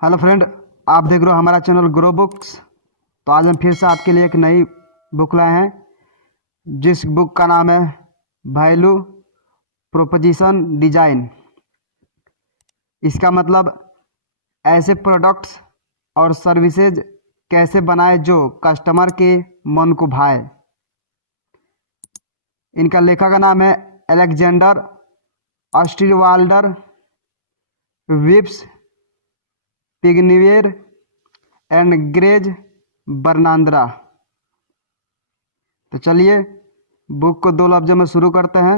Hello friend, आप देख रहे हो हमारा चैनल ग्रो बुक्स। तो आज हम फिर से आपके लिए एक नई बुक लाए हैं, जिस बुक का नाम है वैल्यू प्रोपोजिशन डिजाइन। इसका मतलब ऐसे प्रोडक्ट्स और सर्विसेज कैसे बनाए जो कस्टमर के मन को भाए। इनका लेखक का नाम है अलेक्जेंडर ऑस्टीवाल्डर विप्स पिग्निवेर एंड ग्रेज बर्नांद्रा। तो चलिए बुक को दो लफ्ज़ों में शुरू करते हैं।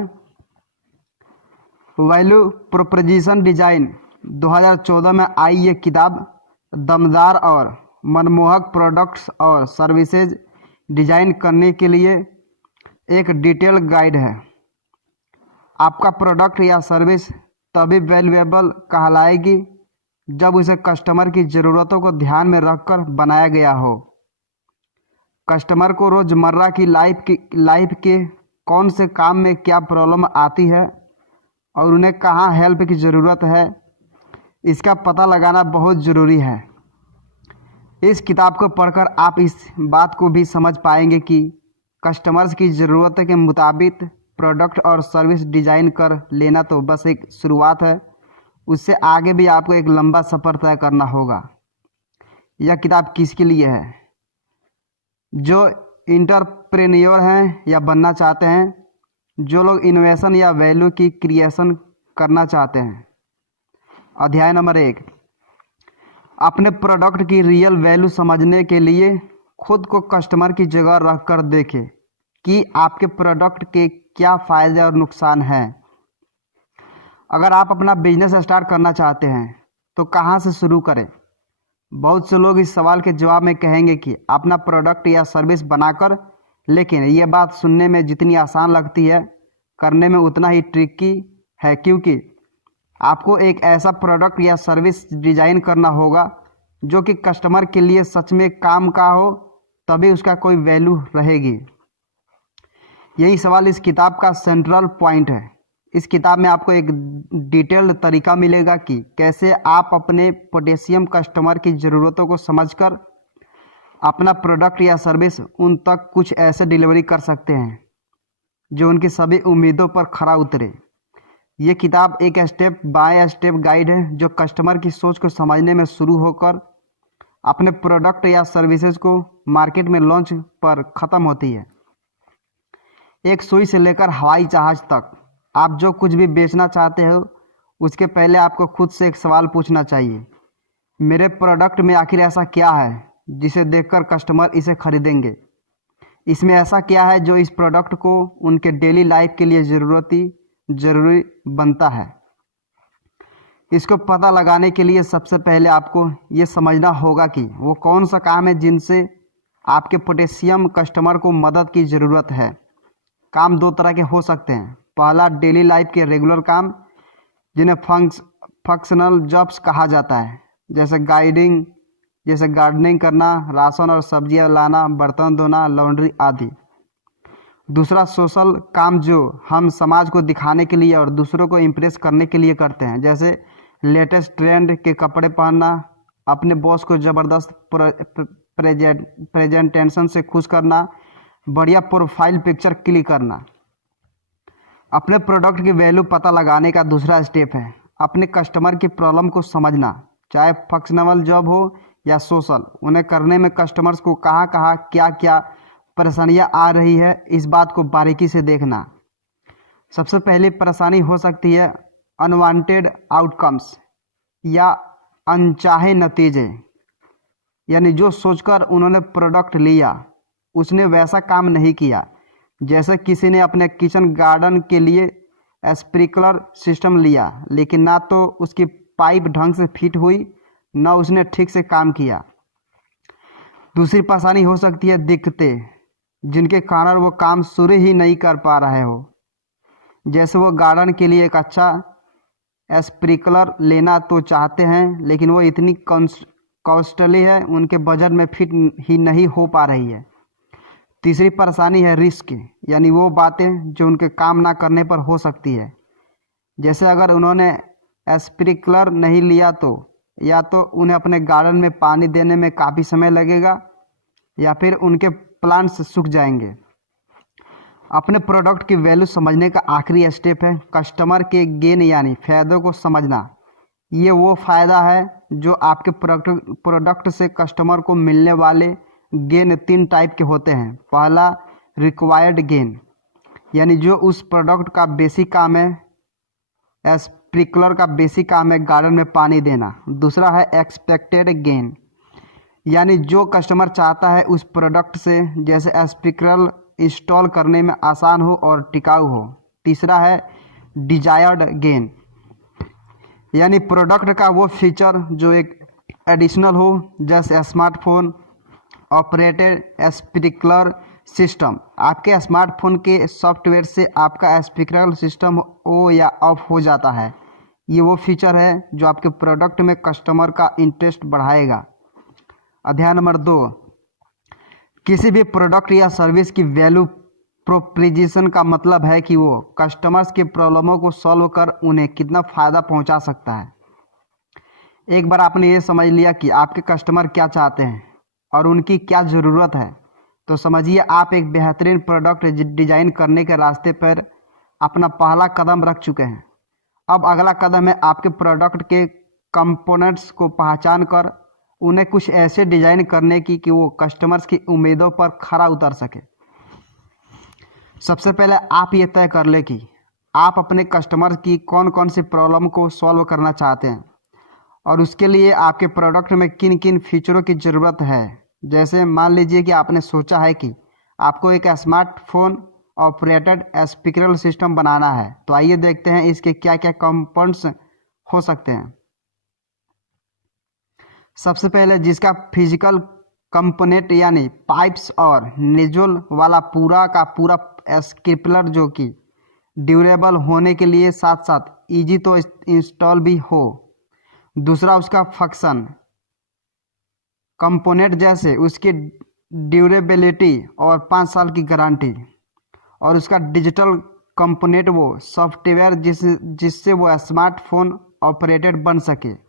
वैल्यू प्रोपोजिशन डिजाइन 2014 में आई ये किताब दमदार और मनमोहक प्रोडक्ट्स और सर्विसेज डिजाइन करने के लिए एक डिटेल गाइड है। आपका प्रोडक्ट या सर्विस तभी वैल्यूएबल कहलाएगी जब उसे कस्टमर की ज़रूरतों को ध्यान में रखकर बनाया गया हो। कस्टमर को रोज़मर्रा की लाइफ के कौन से काम में क्या प्रॉब्लम आती है और उन्हें कहाँ हेल्प की ज़रूरत है, इसका पता लगाना बहुत ज़रूरी है। इस किताब को पढ़कर आप इस बात को भी समझ पाएंगे कि कस्टमर्स की ज़रूरत के मुताबिक प्रोडक्ट और सर्विस डिज़ाइन कर लेना तो बस एक शुरुआत है, उससे आगे भी आपको एक लंबा सफ़र तय करना होगा। यह किताब किसके लिए है? जो इंटरप्रेन्योर हैं या बनना चाहते हैं, जो लोग इनोवेशन या वैल्यू की क्रिएशन करना चाहते हैं। अध्याय नंबर 1, अपने प्रोडक्ट की रियल वैल्यू समझने के लिए खुद को कस्टमर की जगह रखकर देखें कि आपके प्रोडक्ट के क्या फ़ायदे और नुकसान हैं। अगर आप अपना बिजनेस स्टार्ट करना चाहते हैं तो कहाँ से शुरू करें? बहुत से लोग इस सवाल के जवाब में कहेंगे कि अपना प्रोडक्ट या सर्विस बनाकर, लेकिन ये बात सुनने में जितनी आसान लगती है, करने में उतना ही ट्रिकी है, क्योंकि आपको एक ऐसा प्रोडक्ट या सर्विस डिज़ाइन करना होगा जो कि कस्टमर के लिए सच में काम का हो, तभी उसका कोई वैल्यू रहेगी। यही सवाल इस किताब का सेंट्रल पॉइंट है। इस किताब में आपको एक डिटेल्ड तरीका मिलेगा कि कैसे आप अपने पोटेंशियल कस्टमर की ज़रूरतों को समझकर अपना प्रोडक्ट या सर्विस उन तक कुछ ऐसे डिलीवरी कर सकते हैं जो उनकी सभी उम्मीदों पर खरा उतरे। ये किताब एक स्टेप बाय स्टेप गाइड है जो कस्टमर की सोच को समझने में शुरू होकर अपने प्रोडक्ट या सर्विसेज को मार्केट में लॉन्च पर ख़त्म होती है। एक सुई से लेकर हवाई जहाज़ तक आप जो कुछ भी बेचना चाहते हो, उसके पहले आपको खुद से एक सवाल पूछना चाहिए, मेरे प्रोडक्ट में आखिर ऐसा क्या है जिसे देखकर कस्टमर इसे खरीदेंगे? इसमें ऐसा क्या है जो इस प्रोडक्ट को उनके डेली लाइफ के लिए ज़रूरी बनता है? इसको पता लगाने के लिए सबसे पहले आपको ये समझना होगा कि वो कौन सा काम है जिनसे आपके पोटेंशियल कस्टमर को मदद की ज़रूरत है। काम दो तरह के हो सकते हैं। पहला, डेली लाइफ के रेगुलर काम जिन्हें फंक्शनल जॉब्स कहा जाता है, जैसे गार्डनिंग करना, राशन और सब्जियां लाना, बर्तन धोना, लॉन्ड्री आदि। दूसरा, सोशल काम जो हम समाज को दिखाने के लिए और दूसरों को इम्प्रेस करने के लिए करते हैं, जैसे लेटेस्ट ट्रेंड के कपड़े पहनना, अपने बॉस को ज़बरदस्त प्रेजेंटेशन से खुश करना, बढ़िया प्रोफाइल पिक्चर क्लिक करना। अपने प्रोडक्ट की वैल्यू पता लगाने का दूसरा स्टेप है अपने कस्टमर की प्रॉब्लम को समझना। चाहे फंक्शनल जॉब हो या सोशल, उन्हें करने में कस्टमर्स को कहाँ क्या परेशानियाँ आ रही है, इस बात को बारीकी से देखना। सबसे पहली परेशानी हो सकती है अनवांटेड आउटकम्स या अनचाहे नतीजे, यानी जो सोचकर उन्होंने प्रोडक्ट लिया उसने वैसा काम नहीं किया। जैसे किसी ने अपने किचन गार्डन के लिए स्प्रिंकलर सिस्टम लिया, लेकिन ना तो उसकी पाइप ढंग से फिट हुई, ना उसने ठीक से काम किया। दूसरी परेशानी हो सकती है दिक्कतें, जिनके कारण वो काम शुरू ही नहीं कर पा रहे हो। जैसे वो गार्डन के लिए एक अच्छा स्प्रिंकलर लेना तो चाहते हैं, लेकिन वो इतनी कॉस्टली है, उनके बजट में फिट ही नहीं हो पा रही है। तीसरी परेशानी है रिस्क, यानी वो बातें जो उनके काम ना करने पर हो सकती है। जैसे अगर उन्होंने स्प्रिंकलर नहीं लिया तो या तो उन्हें अपने गार्डन में पानी देने में काफ़ी समय लगेगा या फिर उनके प्लांट्स सूख जाएंगे। अपने प्रोडक्ट की वैल्यू समझने का आखिरी स्टेप है कस्टमर के गेन यानी फ़ायदों को समझना। ये वो फ़ायदा है जो आपके प्रोडक्ट से कस्टमर को मिलने वाले गेन 3 टाइप के होते हैं। पहला रिक्वायर्ड गेन यानी जो उस प्रोडक्ट का बेसिक काम है, स्प्रिंकलर का बेसिक काम है गार्डन में पानी देना। दूसरा है एक्सपेक्टेड गेन यानी जो कस्टमर चाहता है उस प्रोडक्ट से, जैसे स्प्रिंकलर इंस्टॉल करने में आसान हो और टिकाऊ हो। तीसरा है डिजायर्ड गेन यानी प्रोडक्ट का वो फीचर जो एक एडिशनल हो, जैसे स्मार्टफोन ऑपरेटेड स्प्रिंकलर सिस्टम। आपके स्मार्टफोन के सॉफ्टवेयर से आपका स्प्रिंकलर सिस्टम ऑन या ऑफ हो जाता है। ये वो फीचर है जो आपके प्रोडक्ट में कस्टमर का इंटरेस्ट बढ़ाएगा। अध्याय नंबर 2, किसी भी प्रोडक्ट या सर्विस की वैल्यू प्रोपोजिशन का मतलब है कि वो कस्टमर्स के प्रॉब्लमों को सॉल्व कर उन्हें कितना फ़ायदा पहुंचा सकता है। एक बार आपने ये समझ लिया कि आपके कस्टमर क्या चाहते हैं और उनकी क्या ज़रूरत है, तो समझिए आप एक बेहतरीन प्रोडक्ट डिजाइन करने के रास्ते पर अपना पहला कदम रख चुके हैं। अब अगला कदम है आपके प्रोडक्ट के कंपोनेंट्स को पहचान कर उन्हें कुछ ऐसे डिजाइन करने की कि वो कस्टमर्स की उम्मीदों पर खरा उतर सके। सबसे पहले आप ये तय कर ले कि आप अपने कस्टमर की कौन कौन सी प्रॉब्लम को सॉल्व करना चाहते हैं और उसके लिए आपके प्रोडक्ट में किन किन फीचरों की ज़रूरत है। जैसे मान लीजिए कि आपने सोचा है कि आपको एक स्मार्टफोन ऑपरेटेड स्पीकर सिस्टम बनाना है, तो आइए देखते हैं इसके क्या क्या कंपोनेंट्स हो सकते हैं। सबसे पहले जिसका फिजिकल कंपोनेंट यानी पाइप्स और निजोल वाला पूरा का पूरा स्प्रिंकलर जो कि ड्यूरेबल होने के लिए साथ साथ इजी तो इंस्टॉल भी हो। दूसरा उसका फंक्शन कंपोनेंट जैसे उसकी ड्यूरेबिलिटी और 5 साल की गारंटी। और उसका डिजिटल कंपोनेंट वो सॉफ्टवेयर जिससे वो स्मार्टफोन ऑपरेटेड बन सके।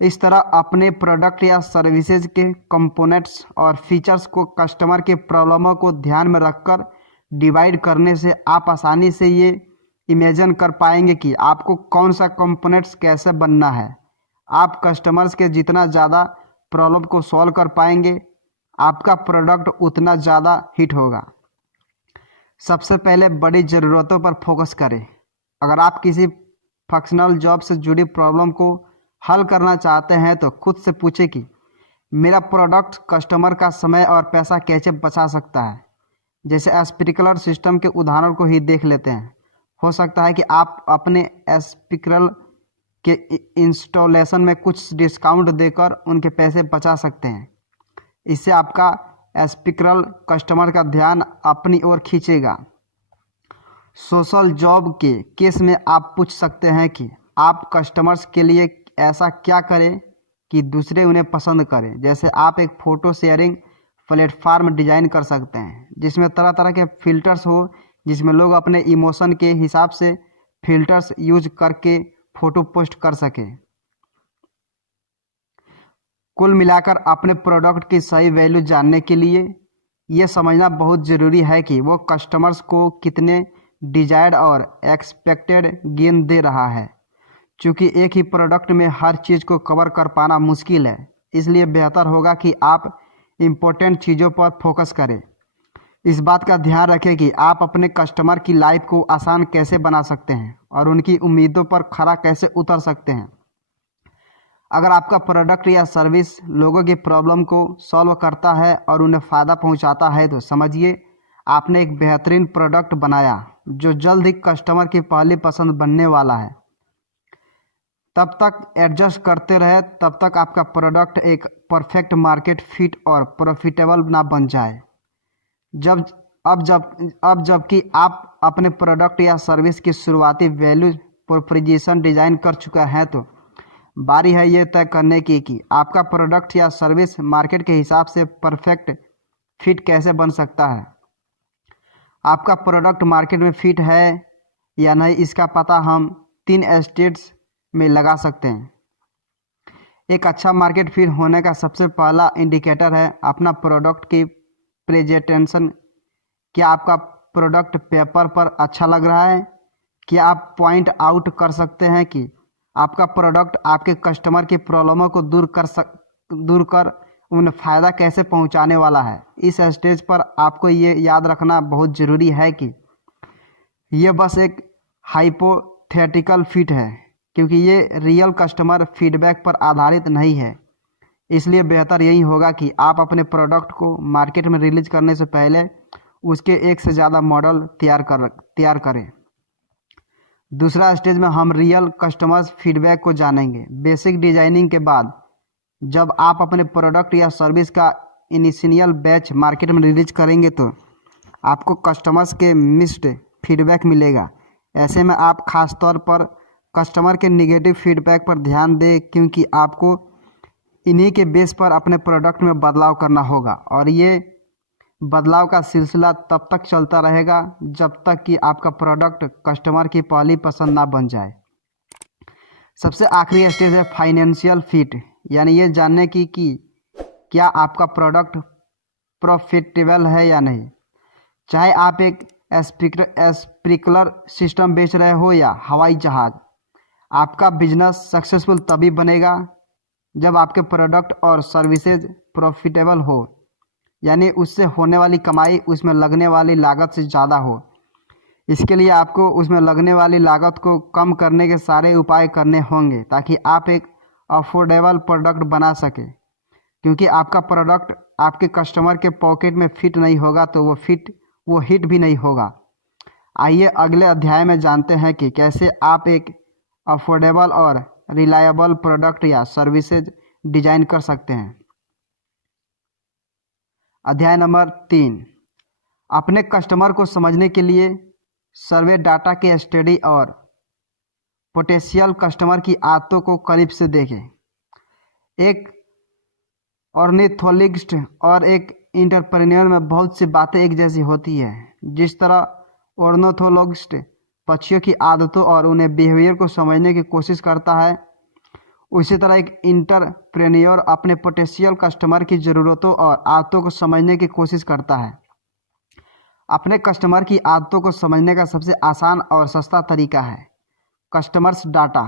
इस तरह अपने प्रोडक्ट या सर्विसेज के कंपोनेंट्स और फीचर्स को कस्टमर के प्रॉब्लमों को ध्यान में रखकर डिवाइड करने से आप आसानी से ये इमेजिन कर पाएंगे कि आपको कौन सा कंपोनेंट्स कैसे बनना है। आप कस्टमर्स के जितना ज़्यादा प्रॉब्लम को सॉल्व कर पाएंगे, आपका प्रोडक्ट उतना ज़्यादा हिट होगा। सबसे पहले बड़ी ज़रूरतों पर फोकस करें। अगर आप किसी फंक्शनल जॉब से जुड़ी प्रॉब्लम को हल करना चाहते हैं तो खुद से पूछें कि मेरा प्रोडक्ट कस्टमर का समय और पैसा कैसे बचा सकता है। जैसे स्प्रिंकलर सिस्टम के उदाहरण को ही देख लेते हैं। हो सकता है कि आप अपने स्प्रिंकलर के इंस्टॉलेशन में कुछ डिस्काउंट देकर उनके पैसे बचा सकते हैं। इससे आपका स्प्रिंकलर कस्टमर का ध्यान अपनी ओर खींचेगा। सोशल जॉब के केस में आप पूछ सकते हैं कि आप कस्टमर्स के लिए ऐसा क्या करें कि दूसरे उन्हें पसंद करें। जैसे आप एक फ़ोटो शेयरिंग प्लेटफार्म डिज़ाइन कर सकते हैं जिसमें तरह तरह के फ़िल्टर्स हो, जिसमें लोग अपने इमोशन के हिसाब से फ़िल्टर्स यूज करके फ़ोटो पोस्ट कर सकें। कुल मिलाकर अपने प्रोडक्ट की सही वैल्यू जानने के लिए ये समझना बहुत ज़रूरी है कि वो कस्टमर्स को कितने डिजायर्ड और एक्सपेक्टेड गेन दे रहा है। चूँकि एक ही प्रोडक्ट में हर चीज़ को कवर कर पाना मुश्किल है, इसलिए बेहतर होगा कि आप इम्पोर्टेंट चीज़ों पर फोकस करें। इस बात का ध्यान रखें कि आप अपने कस्टमर की लाइफ को आसान कैसे बना सकते हैं और उनकी उम्मीदों पर खरा कैसे उतर सकते हैं। अगर आपका प्रोडक्ट या सर्विस लोगों की प्रॉब्लम को सॉल्व करता है और उन्हें फ़ायदा पहुंचाता है, तो समझिए आपने एक बेहतरीन प्रोडक्ट बनाया जो जल्द ही कस्टमर की पहली पसंद बनने वाला है। तब तक एडजस्ट करते रहे, तब तक आपका प्रोडक्ट एक परफेक्ट मार्केट फिट और प्रॉफिटेबल ना बन जाए। जबकि आप अपने प्रोडक्ट या सर्विस की शुरुआती वैल्यू प्रोपोजिशन डिज़ाइन कर चुका है, तो बारी है ये तय करने की कि आपका प्रोडक्ट या सर्विस मार्केट के हिसाब से परफेक्ट फिट कैसे बन सकता है। आपका प्रोडक्ट मार्केट में फिट है या नहीं, इसका पता हम 3 स्टेट्स में लगा सकते हैं। एक अच्छा मार्केट फिट होने का सबसे पहला इंडिकेटर है अपना प्रोडक्ट की प्रेजेंटेशन। क्या आपका प्रोडक्ट पेपर पर अच्छा लग रहा है? क्या आप पॉइंट आउट कर सकते हैं कि आपका प्रोडक्ट आपके कस्टमर की प्रॉब्लमों को दूर कर उन्हें फ़ायदा कैसे पहुंचाने वाला है? इस स्टेज पर आपको ये याद रखना बहुत ज़रूरी है कि ये बस एक हाइपोथेटिकल फिट है, क्योंकि ये रियल कस्टमर फीडबैक पर आधारित नहीं है। इसलिए बेहतर यही होगा कि आप अपने प्रोडक्ट को मार्केट में रिलीज करने से पहले उसके एक से ज़्यादा मॉडल तैयार करें। दूसरा स्टेज में हम रियल कस्टमर्स फीडबैक को जानेंगे। बेसिक डिजाइनिंग के बाद जब आप अपने प्रोडक्ट या सर्विस का इनिशियल बैच मार्केट में रिलीज करेंगे तो आपको कस्टमर्स के मिक्स्ड फीडबैक मिलेगा। ऐसे में आप खास तौर पर कस्टमर के नेगेटिव फीडबैक पर ध्यान दें, क्योंकि आपको इन्हीं के बेस पर अपने प्रोडक्ट में बदलाव करना होगा और ये बदलाव का सिलसिला तब तक चलता रहेगा जब तक कि आपका प्रोडक्ट कस्टमर की पहली पसंद ना बन जाए। सबसे आखिरी स्टेज है फाइनेंशियल फिट, यानी ये जानने की कि क्या आपका प्रोडक्ट प्रॉफिटेबल है या नहीं। चाहे आप एक स्प्रिंकलर सिस्टम बेच रहे हो या हवाई जहाज़, आपका बिजनेस सक्सेसफुल तभी बनेगा जब आपके प्रोडक्ट और सर्विसेज प्रॉफिटेबल हो, यानी उससे होने वाली कमाई उसमें लगने वाली लागत से ज़्यादा हो। इसके लिए आपको उसमें लगने वाली लागत को कम करने के सारे उपाय करने होंगे ताकि आप एक अफोर्डेबल प्रोडक्ट बना सकें। क्योंकि आपका प्रोडक्ट आपके कस्टमर के पॉकेट में फिट नहीं होगा तो वो हिट भी नहीं होगा। आइए अगले अध्याय में जानते हैं कि कैसे आप एक अफोर्डेबल और रिलायबल प्रोडक्ट या सर्विसेज डिजाइन कर सकते हैं। अध्याय नंबर 3, अपने कस्टमर को समझने के लिए सर्वे डाटा के स्टडी और पोटेंशियल कस्टमर की आदतों को करीब से देखें। एक ऑर्निथोलॉजिस्ट और एक एंटरप्रेन्योर में बहुत सी बातें एक जैसी होती है। जिस तरह ऑर्निथोलॉजिस्ट पक्षियों की आदतों और उन्हें बिहेवियर को समझने की कोशिश करता है, उसी तरह एक एंटरप्रेन्योर अपने पोटेंशियल कस्टमर की ज़रूरतों और आदतों को समझने की कोशिश करता है। अपने कस्टमर की आदतों को समझने का सबसे आसान और सस्ता तरीका है कस्टमर्स डाटा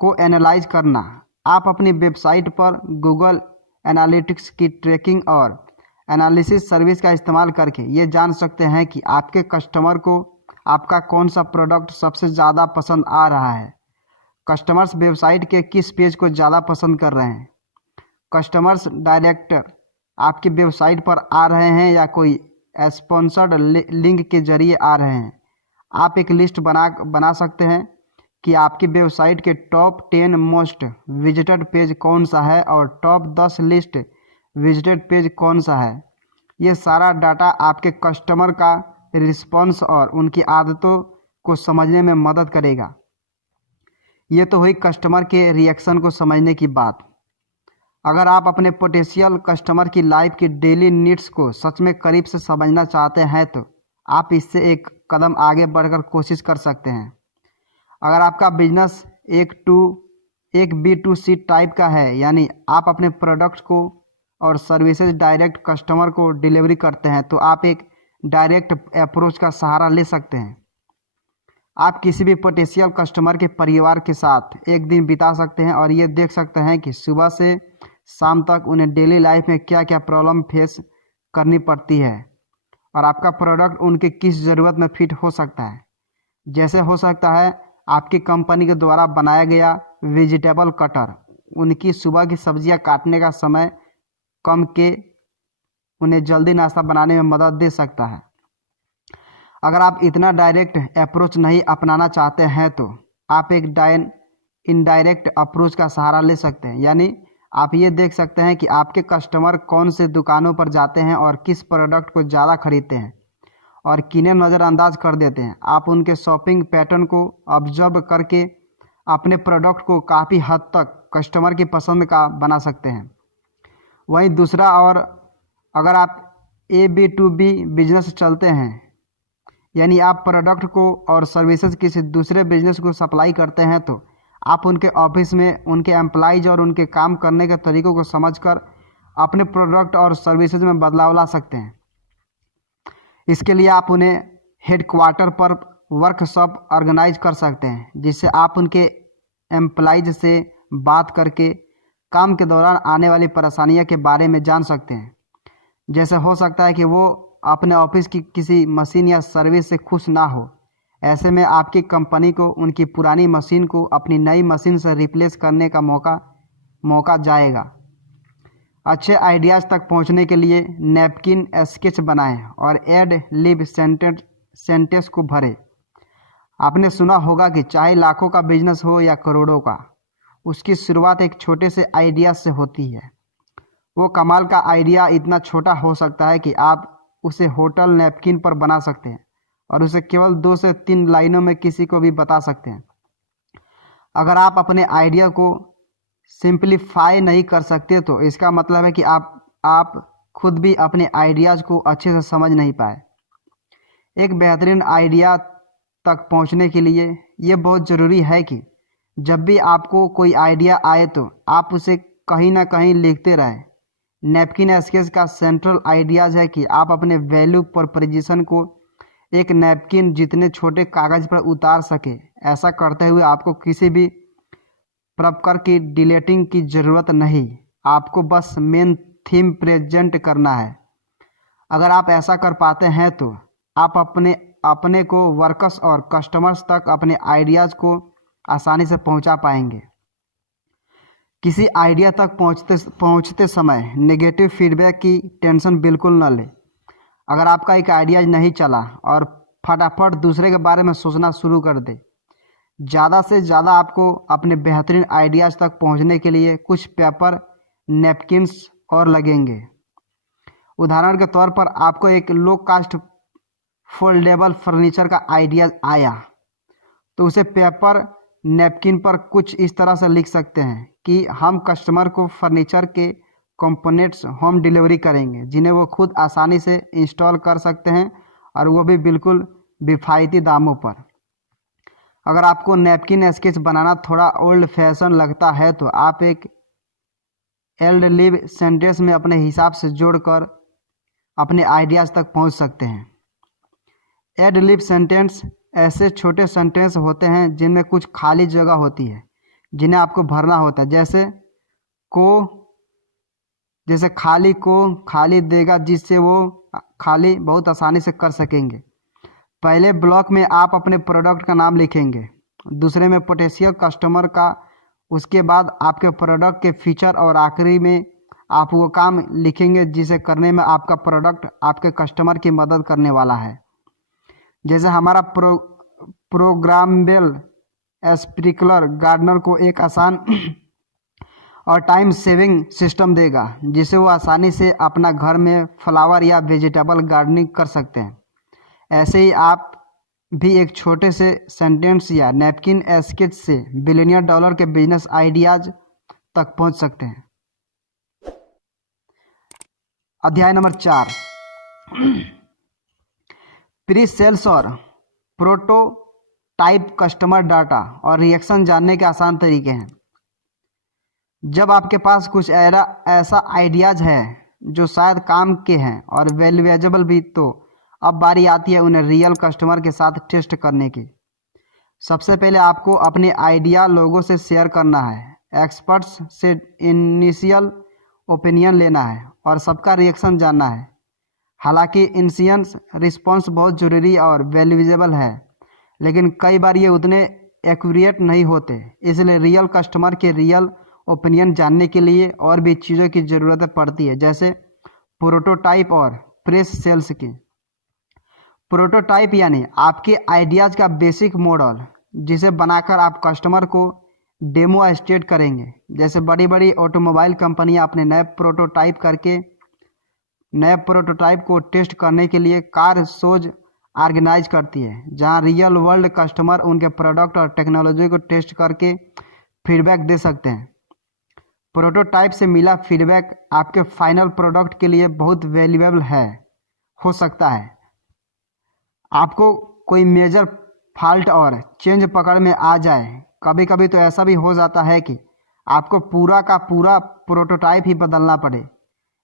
को एनालाइज करना। आप अपनी वेबसाइट पर गूगल एनालिटिक्स की ट्रैकिंग और एनालिसिस सर्विस का इस्तेमाल करके ये जान सकते हैं कि आपके कस्टमर को आपका कौन सा प्रोडक्ट सबसे ज़्यादा पसंद आ रहा है। कस्टमर्स वेबसाइट के किस पेज को ज़्यादा पसंद कर रहे हैं। कस्टमर्स डायरेक्ट आपकी वेबसाइट पर आ रहे हैं या कोई स्पॉन्सर्ड लिंक के जरिए आ रहे हैं। आप एक लिस्ट बना सकते हैं कि आपकी वेबसाइट के टॉप 10 मोस्ट विजिटेड पेज कौन सा है और टॉप 10 लिस्ट विजिटेड पेज कौन सा है। ये सारा डाटा आपके कस्टमर का रिस्पॉन्स और उनकी आदतों को समझने में मदद करेगा। ये तो हुई कस्टमर के रिएक्शन को समझने की बात। अगर आप अपने पोटेंशियल कस्टमर की लाइफ की डेली नीड्स को सच में करीब से समझना चाहते हैं तो आप इससे एक कदम आगे बढ़कर कोशिश कर सकते हैं। अगर आपका बिजनेस एक B2C टाइप का है, यानी आप अपने प्रोडक्ट्स को और सर्विसेज डायरेक्ट कस्टमर को डिलीवरी करते हैं, तो आप एक डायरेक्ट अप्रोच का सहारा ले सकते हैं। आप किसी भी पोटेंशियल कस्टमर के परिवार के साथ एक दिन बिता सकते हैं और ये देख सकते हैं कि सुबह से शाम तक उन्हें डेली लाइफ में क्या क्या प्रॉब्लम फेस करनी पड़ती है और आपका प्रोडक्ट उनके किस ज़रूरत में फिट हो सकता है। जैसे हो सकता है आपकी कंपनी के द्वारा बनाया गया वेजिटेबल कटर उनकी सुबह की सब्जियां काटने का समय कम के उन्हें जल्दी नाश्ता बनाने में मदद दे सकता है। अगर आप इतना डायरेक्ट अप्रोच नहीं अपनाना चाहते हैं तो आप एक इनडायरेक्ट अप्रोच का सहारा ले सकते हैं, यानी आप ये देख सकते हैं कि आपके कस्टमर कौन से दुकानों पर जाते हैं और किस प्रोडक्ट को ज़्यादा खरीदते हैं और किन्हें नज़रअंदाज कर देते हैं। आप उनके शॉपिंग पैटर्न को ऑब्जर्व करके अपने प्रोडक्ट को काफ़ी हद तक कस्टमर की पसंद का बना सकते हैं। वहीं दूसरा, और अगर आप B2B बिजनेस चलते हैं, यानी आप प्रोडक्ट को और सर्विसेज किसी दूसरे बिजनेस को सप्लाई करते हैं, तो आप उनके ऑफिस में उनके एम्प्लॉइज और उनके काम करने के तरीकों को समझकर अपने प्रोडक्ट और सर्विसेज में बदलाव ला सकते हैं। इसके लिए आप उन्हें हेडक्वार्टर पर वर्कशॉप ऑर्गेनाइज कर सकते हैं, जिससे आप उनके एम्प्लॉइज से बात करके काम के दौरान आने वाली परेशानियों के बारे में जान सकते हैं। जैसे हो सकता है कि वो अपने ऑफिस की किसी मशीन या सर्विस से खुश ना हो। ऐसे में आपकी कंपनी को उनकी पुरानी मशीन को अपनी नई मशीन से रिप्लेस करने का मौका जाएगा। अच्छे आइडियाज़ तक पहुंचने के लिए नैपकिन स्केच बनाएं और एड लिब सेंटेंस को भरें। आपने सुना होगा कि चाहे लाखों का बिजनेस हो या करोड़ों का, उसकी शुरुआत एक छोटे से आइडिया से होती है। वो कमाल का आइडिया इतना छोटा हो सकता है कि आप उसे होटल नैपकिन पर बना सकते हैं और उसे केवल 2 से 3 लाइनों में किसी को भी बता सकते हैं। अगर आप अपने आइडिया को सिंपलीफाई नहीं कर सकते तो इसका मतलब है कि आप खुद भी अपने आइडियाज़ को अच्छे से समझ नहीं पाए। एक बेहतरीन आइडिया तक पहुंचने के लिए ये बहुत ज़रूरी है कि जब भी आपको कोई आइडिया आए तो आप उसे कहीं ना कहीं लिखते रहें। नैपकिन स्केच का सेंट्रल आइडियाज़ है कि आप अपने वैल्यू प्रपोजिशन को एक नैपकिन जितने छोटे कागज़ पर उतार सके। ऐसा करते हुए आपको किसी भी प्रकार की डिलीटिंग की ज़रूरत नहीं, आपको बस मेन थीम प्रेजेंट करना है। अगर आप ऐसा कर पाते हैं तो आप अपने को वर्कर्स और कस्टमर्स तक अपने आइडियाज़ को आसानी से पहुंचा पाएंगे। किसी आइडिया तक पहुंचते समय नेगेटिव फीडबैक की टेंशन बिल्कुल न लें। अगर आपका एक आइडिया नहीं चला और फटाफट दूसरे के बारे में सोचना शुरू कर दे। ज़्यादा से ज़्यादा आपको अपने बेहतरीन आइडियाज़ तक पहुंचने के लिए कुछ पेपर नैपकिन्स और लगेंगे। उदाहरण के तौर पर आपको एक लो कास्ट फोल्डेबल फर्नीचर का आइडिया आया तो उसे पेपर नैपकिन पर कुछ इस तरह से लिख सकते हैं कि हम कस्टमर को फर्नीचर के कंपोनेंट्स होम डिलीवरी करेंगे जिन्हें वो खुद आसानी से इंस्टॉल कर सकते हैं और वो भी बिल्कुल किफ़ायती दामों पर। अगर आपको नैपकिन स्केच बनाना थोड़ा ओल्ड फैशन लगता है तो आप एक एड लिब सेंटेंस में अपने हिसाब से जोड़कर अपने आइडियाज़ तक पहुंच सकते हैं। एड लिब सेंटेंस ऐसे छोटे सेंटेंस होते हैं जिनमें कुछ खाली जगह होती है जिन्हें आपको भरना होता है। जैसे खाली को खाली देगा, जिससे वो खाली बहुत आसानी से कर सकेंगे। पहले ब्लॉक में आप अपने प्रोडक्ट का नाम लिखेंगे, दूसरे में पोटेंशियल कस्टमर का, उसके बाद आपके प्रोडक्ट के फीचर और आखिरी में आप वो काम लिखेंगे जिसे करने में आपका प्रोडक्ट आपके कस्टमर की मदद करने वाला है। जैसे हमारा प्रोग्रामेबल स्प्रिंकलर गार्डनर को एक आसान और टाइम सेविंग सिस्टम देगा जिसे वो आसानी से अपना घर में फ्लावर या वेजिटेबल गार्डनिंग कर सकते हैं। ऐसे ही आप भी एक छोटे से सेंटेंस या नैपकिन स्केच से बिलियनियर डॉलर के बिजनेस आइडियाज तक पहुंच सकते हैं। अध्याय नंबर 4, प्री सेल्स और प्रोटोटाइप कस्टमर डाटा और रिएक्शन जानने के आसान तरीके हैं। जब आपके पास कुछ ऐसा आइडियाज़ है जो शायद काम के हैं और वैल्यूएबल भी, तो अब बारी आती है उन्हें रियल कस्टमर के साथ टेस्ट करने की। सबसे पहले आपको अपने आइडिया लोगों से शेयर करना है, एक्सपर्ट्स से इनिशियल ओपिनियन लेना है और सबका रिएक्शन जानना है। हालांकि इनिशियल रिस्पॉन्स बहुत ज़रूरी और वैल्यूएबल है, लेकिन कई बार ये उतने एक्यूरेट नहीं होते। इसलिए रियल कस्टमर के रियल ओपिनियन जानने के लिए और भी चीज़ों की ज़रूरत पड़ती है, जैसे प्रोटोटाइप और प्रेस सेल्स की। प्रोटोटाइप यानी आपके आइडियाज़ का बेसिक मॉडल, जिसे बनाकर आप कस्टमर को डेमो स्टेट करेंगे। जैसे बड़ी बड़ी ऑटोमोबाइल कंपनियां अपने नए प्रोटोटाइप को टेस्ट करने के लिए कार शोज ऑर्गेनाइज करती है, जहां रियल वर्ल्ड कस्टमर उनके प्रोडक्ट और टेक्नोलॉजी को टेस्ट करके फीडबैक दे सकते हैं। प्रोटोटाइप से मिला फीडबैक आपके फाइनल प्रोडक्ट के लिए बहुत वैल्यूएबल हो सकता है। आपको कोई मेजर फॉल्ट और चेंज पकड़ में आ जाए कभी कभी तो ऐसा भी हो जाता है कि आपको पूरा का पूरा प्रोटोटाइप ही बदलना पड़े।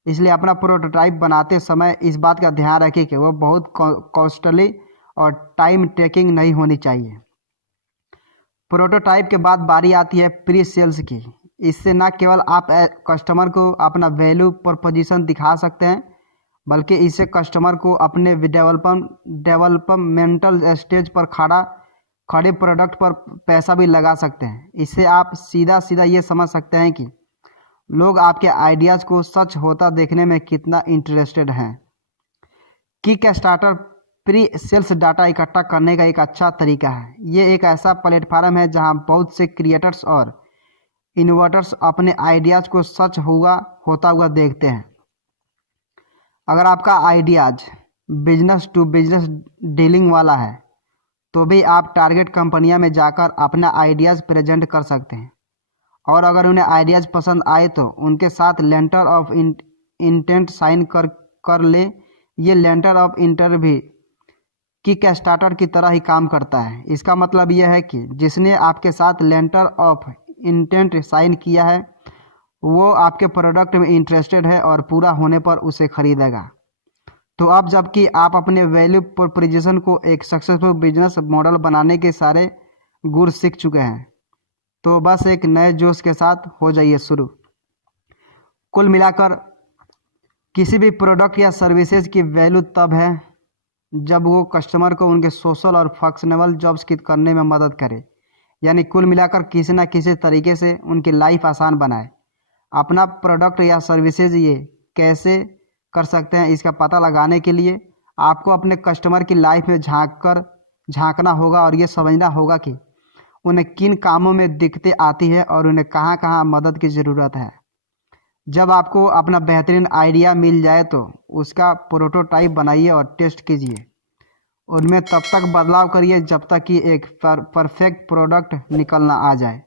इसलिए अपना प्रोटोटाइप बनाते समय इस बात का ध्यान रखें कि वो बहुत कॉस्टली और टाइम टेकिंग नहीं होनी चाहिए। प्रोटोटाइप के बाद बारी आती है प्री सेल्स की। इससे न केवल आप कस्टमर को अपना वैल्यू प्रपोजिशन दिखा सकते हैं, बल्कि इससे कस्टमर को अपने डेवलपमेंटल स्टेज पर खड़े प्रोडक्ट पर पैसा भी लगा सकते हैं। इससे आप सीधा सीधा ये समझ सकते हैं कि लोग आपके आइडियाज़ को सच होता देखने में कितना इंटरेस्टेड हैं। Kickstarter pre sales data इकट्ठा करने का एक अच्छा तरीका है। ये एक ऐसा प्लेटफार्म है जहां बहुत से क्रिएटर्स और इन्वर्टर्स अपने आइडियाज़ को सच होता हुआ देखते हैं। अगर आपका ideas business to business dealing वाला है तो भी आप टारगेट कंपनियां में जाकर अपना आइडियाज़ प्रेजेंट कर सकते हैं, और अगर उन्हें आइडियाज़ पसंद आए तो उनके साथ लेटर ऑफ इंटेंट साइन कर ले। ये लेटर ऑफ इंटेंट भी किक स्टार्टर की तरह ही काम करता है। इसका मतलब यह है कि जिसने आपके साथ लेटर ऑफ इंटेंट साइन किया है वो आपके प्रोडक्ट में इंटरेस्टेड है और पूरा होने पर उसे खरीदेगा। तो अब जबकि आप अपने वैल्यू प्रोपोजिशन को एक सक्सेसफुल बिजनेस मॉडल बनाने के सारे गुर सीख चुके हैं, तो बस एक नए जोश के साथ हो जाइए शुरू। कुल मिलाकर किसी भी प्रोडक्ट या सर्विसेज की वैल्यू तब है जब वो कस्टमर को उनके सोशल और फंक्शनल जॉब्स की करने में मदद करे, यानी कुल मिलाकर किसी न किसी तरीके से उनकी लाइफ आसान बनाए। अपना प्रोडक्ट या सर्विसेज ये कैसे कर सकते हैं, इसका पता लगाने के लिए आपको अपने कस्टमर की लाइफ में झांकना होगा और ये समझना होगा कि उन्हें किन कामों में दिक्कतें आती है और उन्हें कहाँ कहाँ मदद की ज़रूरत है। जब आपको अपना बेहतरीन आइडिया मिल जाए तो उसका प्रोटोटाइप बनाइए और टेस्ट कीजिए। उनमें तब तक बदलाव करिए जब तक कि एक परफेक्ट प्रोडक्ट निकल ना आ जाए।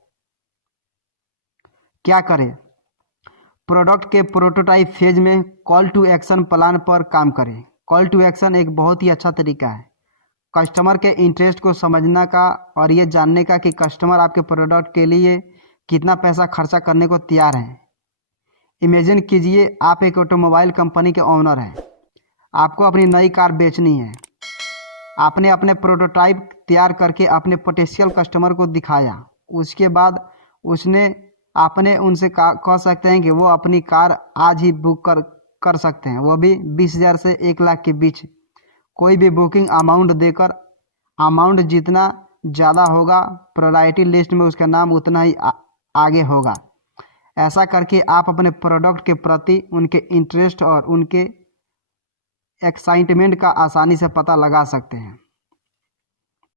क्या करें? प्रोडक्ट के प्रोटोटाइप फेज में कॉल टू एक्शन प्लान पर काम करें। कॉल टू एक्शन एक बहुत ही अच्छा तरीका है कस्टमर के इंटरेस्ट को समझने का और ये जानने का कि कस्टमर आपके प्रोडक्ट के लिए कितना पैसा खर्चा करने को तैयार है। इमेजिन कीजिए आप एक ऑटोमोबाइल कंपनी के ओनर हैं, आपको अपनी नई कार बेचनी है। आपने अपने प्रोटोटाइप तैयार करके अपने पोटेंशियल कस्टमर को दिखाया। उसके बाद आपने उनसे कह सकते हैं कि वो अपनी कार आज ही बुक कर सकते हैं, वो भी 20,000 से 1 लाख के बीच। कोई भी बुकिंग अमाउंट देकर अमाउंट जितना ज़्यादा होगा प्रायोरिटी लिस्ट में उसका नाम उतना ही आगे होगा। ऐसा करके आप अपने प्रोडक्ट के प्रति उनके इंटरेस्ट और उनके एक्साइटमेंट का आसानी से पता लगा सकते हैं।